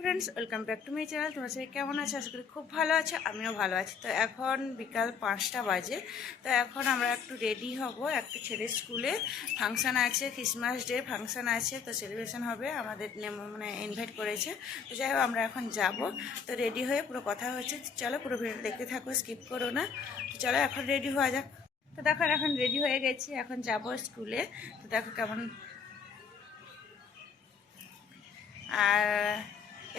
Friends, welcome back to my channel. তোমার সাথে কেমন আছে? আশা করি খুব ভালো আছে, আমিও ভালো আছি। তো এখন বিকাল 5টা বাজে। তো এখন আমরা একটু রেডি হব, একটু ছেলের স্কুলে ফাংশান আছে, ক্রিসমাস ডে ফাংশান আছে, তো সেলিব্রেশন হবে, আমাদের মানে ইনভাইট করেছে। তো যাই হোক আমরা এখন যাব। তো রেডি হয়ে পুরো কথা হচ্ছে, চলো পুরো ভিডিও দেখতে থাকো, স্কিপ করো না। তো চলো এখন রেডি হওয়া যাক। তো দেখো এখন রেডি হয়ে গেছি, এখন যাব স্কুলে। তো দেখো কেমন, আর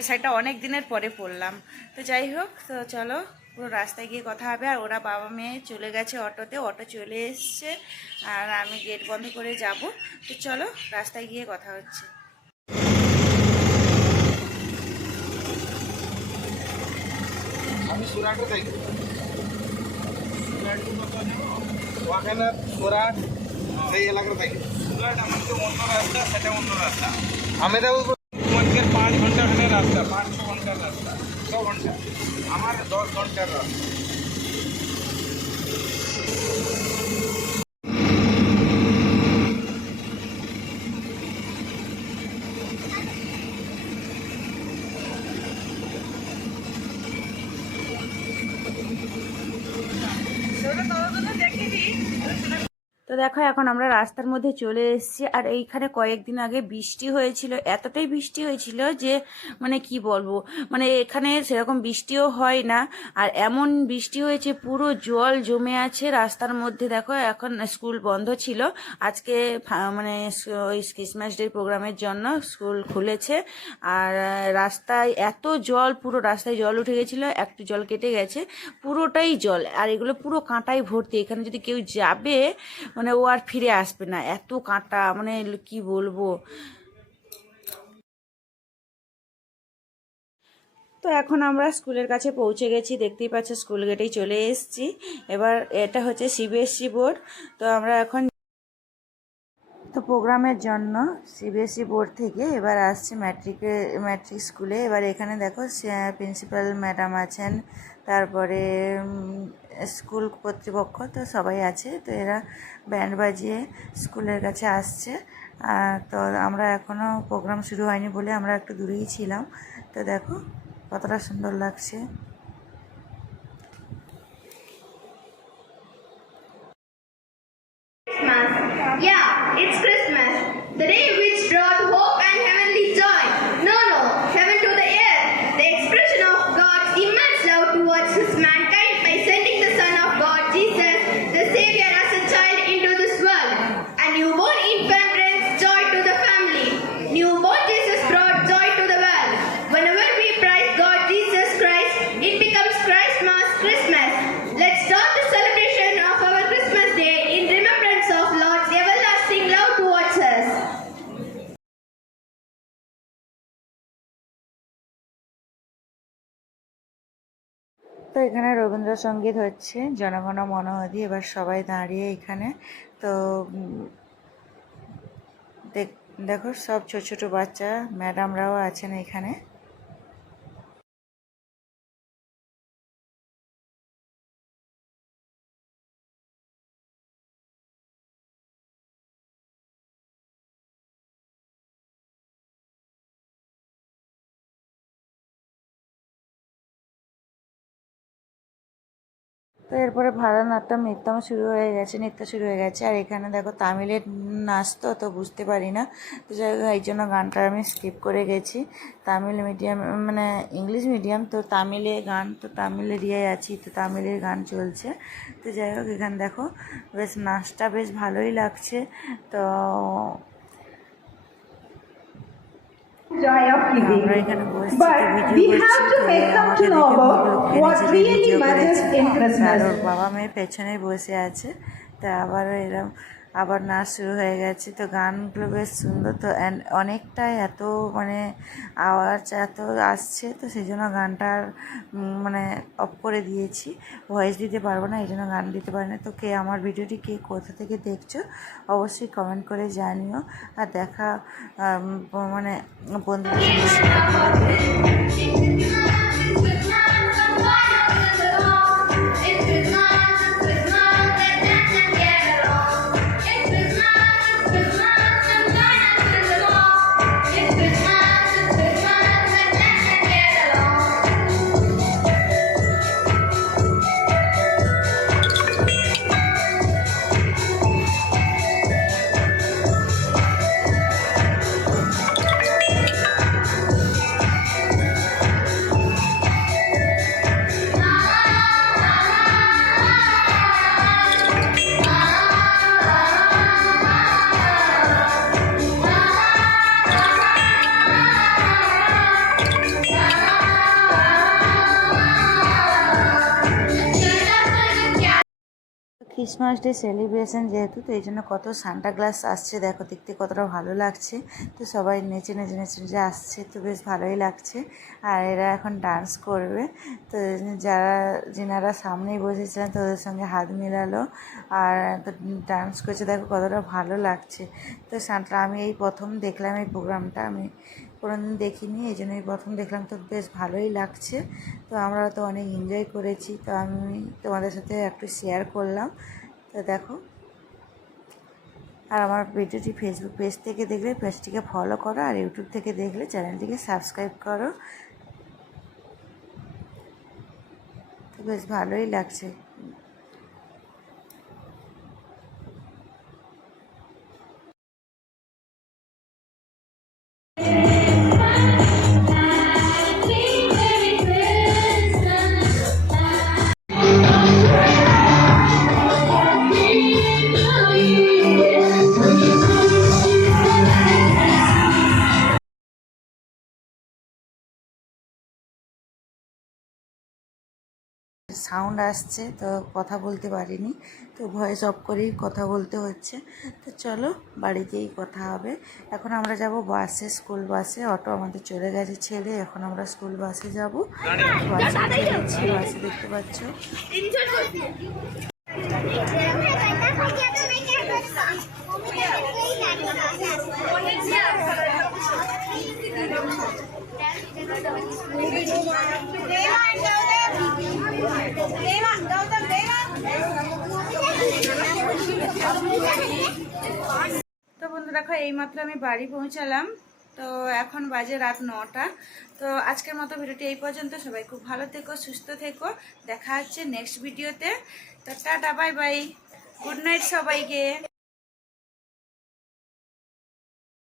এই শাড়িটা অনেক দিনের পরে পরলাম। তো যাই হোক, তো চলো পুরো রাস্তায় গিয়ে কথা হবে। আর ওরা বাবা মেয়ে চলে গেছে অটোতে, অটো চলে এসছে, আর আমি গেট বন্ধ করে যাব। তো চলো রাস্তায় গিয়ে কথা হচ্ছে। আমি সুরাটে থাকি। ওখানে সুরাট সেই এলাকায় থাকি। সুরাট আমাদের অন্য রাস্তা, সেটা অন্য রাস্তা। আমি তো তোমাকে 5 ঘন্টা রাস্তা, 5-6 ঘন্টার রাস্তা, 6 ঘন্টা। আমার 10 ঘন্টার রাস্তা। তো দেখো এখন আমরা রাস্তার মধ্যে চলে এসেছি। আর এইখানে কয়েকদিন আগে বৃষ্টি হয়েছিল, এতটাই বৃষ্টি হয়েছিল যে মানে কি বলবো, মানে এখানে সেরকম বৃষ্টিও হয় না। আর এমন বৃষ্টি হয়েছে, পুরো জল জমে আছে রাস্তার মধ্যে। দেখো এখন স্কুল বন্ধ ছিল, আজকে মানে ওই ক্রিসমাস ডে প্রোগ্রামের জন্য স্কুল খুলেছে। আর রাস্তায় এত জল, পুরো রাস্তায় জল উঠে গেছিল, একটু জল কেটে গেছে, পুরোটাই জল। আর এগুলো পুরো কাঁটায় ভর্তি, এখানে যদি কেউ যাবে মানে ও আর ফিরে আসবে না, এত কাঁটা, মানে কি বলবো। তো এখন আমরা স্কুলের কাছে পৌঁছে গেছি, দেখতেই পাচ্ছ স্কুল গেটেই চলে এসেছি। এবার এটা হচ্ছে সিবিএসসি বোর্ড। তো আমরা এখন তো প্রোগ্রামের জন্য সিবিএসসি বোর্ড থেকে এবার আসছে ম্যাট্রিক স্কুলে। এবার এখানে দেখো প্রিন্সিপাল ম্যাডাম আছেন, তারপরে স্কুল কর্তৃপক্ষ তো সবাই আছে। তো এরা ব্যান্ড বাজিয়ে স্কুলের কাছে আসছে। তো আমরা এখনও প্রোগ্রাম শুরু হয়নি বলে আমরা একটু দূরেই ছিলাম। তো দেখো কতটা সুন্দর লাগছে। Christmas. Yeah, it's Christmas. The day which brought hope and heavenly joy. No, heaven to the earth. The expression of God's immense love towards his mankind by sending the Son of God, Jesus, the Savior, as a child into this world. A newborn infant brings joy to the family. Newborn Jesus brought joy to the world. Whenever we praise God, Jesus Christ, it becomes Christmas. Let's start the celebration of our Christmas day in remembrance of Lord's everlasting love towards us. তো এখানে রবীন্দ্রসঙ্গীত হচ্ছে, জনগণ মন অধি। এবার সবাই দাঁড়িয়ে এখানে। তো দেখো সব ছোট ছোট বাচ্চা, ম্যাডামরাও আছেন এখানে। তো এরপরে ভারতনাট্যম নৃত্য শুরু হয়ে গেছে। আর এখানে দেখো তামিলের নাচ, তো বুঝতে পারি না। তো যাই হোক এই জন্য গানটা আমি স্কিপ করে গেছি। তামিল মিডিয়াম মানে ইংলিশ মিডিয়াম, তো তামিলে গান, তো তামিলের আছি, তো তামিলের গান চলছে। তো যাই হোক এখানে দেখো বেশ নাচটা বেশ ভালোই লাগছে। তো joy of giving. But we have to make them to know about what really matters in Christmas. বাবা মেয়ে পেছনে বসে আছে। তা আবার নাচ শুরু হয়ে গেছে। তো গানগুলো বেশ সুন্দর। তো অনেকটাই এত মানে আওয়াজ এত আসছে, তো সেই জন্য গানটার মানে অফ করে দিয়েছি। ভয়েস দিতে পারবো না, এই জন্য গান দিতে পারি না। তো আমার ভিডিওটি কোথা থেকে দেখছো অবশ্যই কমেন্ট করে জানিও। আর মানে বন্ধুদের সঙ্গে শেয়ার করে ক্রিসমাস ডে সেলিব্রেশন যেহেতু, তো এই জন্য কত সান্টা ক্লাস আসছে, দেখো দেখতে কতটা ভালো লাগছে। তো সবাই নেচে নেচে নেচে নেচে আসছে, তো বেশ ভালোই লাগছে। আর এরা এখন ডান্স করবে। তো যেনারা সামনেই বসেছিলেন তোদের সঙ্গে হাত মেলালো আর তো ডান্স করছে, দেখো কতটা ভালো লাগছে। তো সান্টা, আমি এই প্রথম দেখলাম এই প্রোগ্রামটা, আমি কোনোদিন দেখিনি, এই জন্যই প্রথম দেখলাম, তো বেশ ভালোই লাগছে। তো আমরা তো অনেক এনজয় করেছি, তো আমি তোমাদের সাথে একটু শেয়ার করলাম। তো দেখো, আর আমার ভিডিওটি ফেসবুক পেজ থেকে দেখলে পেজটিকে ফলো করো, আর ইউটিউব থেকে দেখলে চ্যানেলটিকে সাবস্ক্রাইব করো। তো বেশ ভালোই লাগছে। সাউন্ড আসছে, তো কথা বলতে পারিনি, তো ভয়েস অফ করেই কথা বলতে হচ্ছে। তো চলো, বাড়িতেই কথা হবে। এখন আমরা যাব বাসে, স্কুল বাসে। অটো আমাদের চলে গেছে ছেড়ে, এখন আমরা স্কুল বাসে যাব। বাসে উঠে গেছি, বাসে দেখতে পাচ্ছ। তো বন্ধু দেখো, এইমাত্র আমি বাড়ি পৌঁছালাম। তো এখন বাজে রাত 9টা। তো আজকের মতো ভিডিওটি এই পর্যন্ত। সবাই খুব ভালো থেকো, সুস্থ থেকো। দেখা হচ্ছে নেক্সট ভিডিওতে। তো tata, bye bye, good night সবাইকে।